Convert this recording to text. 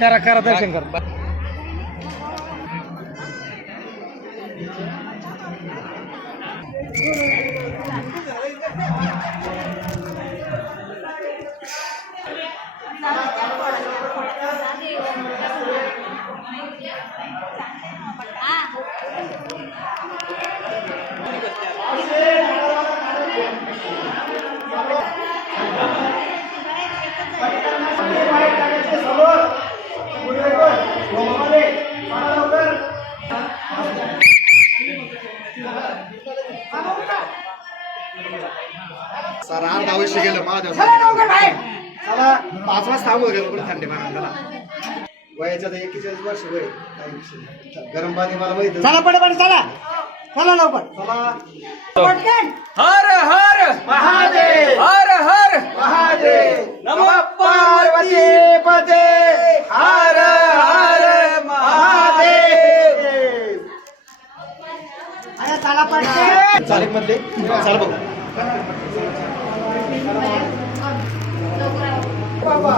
करा करा दर्शन कर. सर अर्धा आयुष्य गेलं महादेव. चला 5 वाजता थांबू गेलो पण थंडी मारायला. वयाच्या 41 वर्ष वय. गरम पाणी मला माहिती. चला पटपट चला चला लवकर चला. पटकन. हर हर महादेव हर हर महादेव नमः पार्वती पते हर हर महादेव. अरे चला पटकन. चालेल मधले चला बघू. बाबा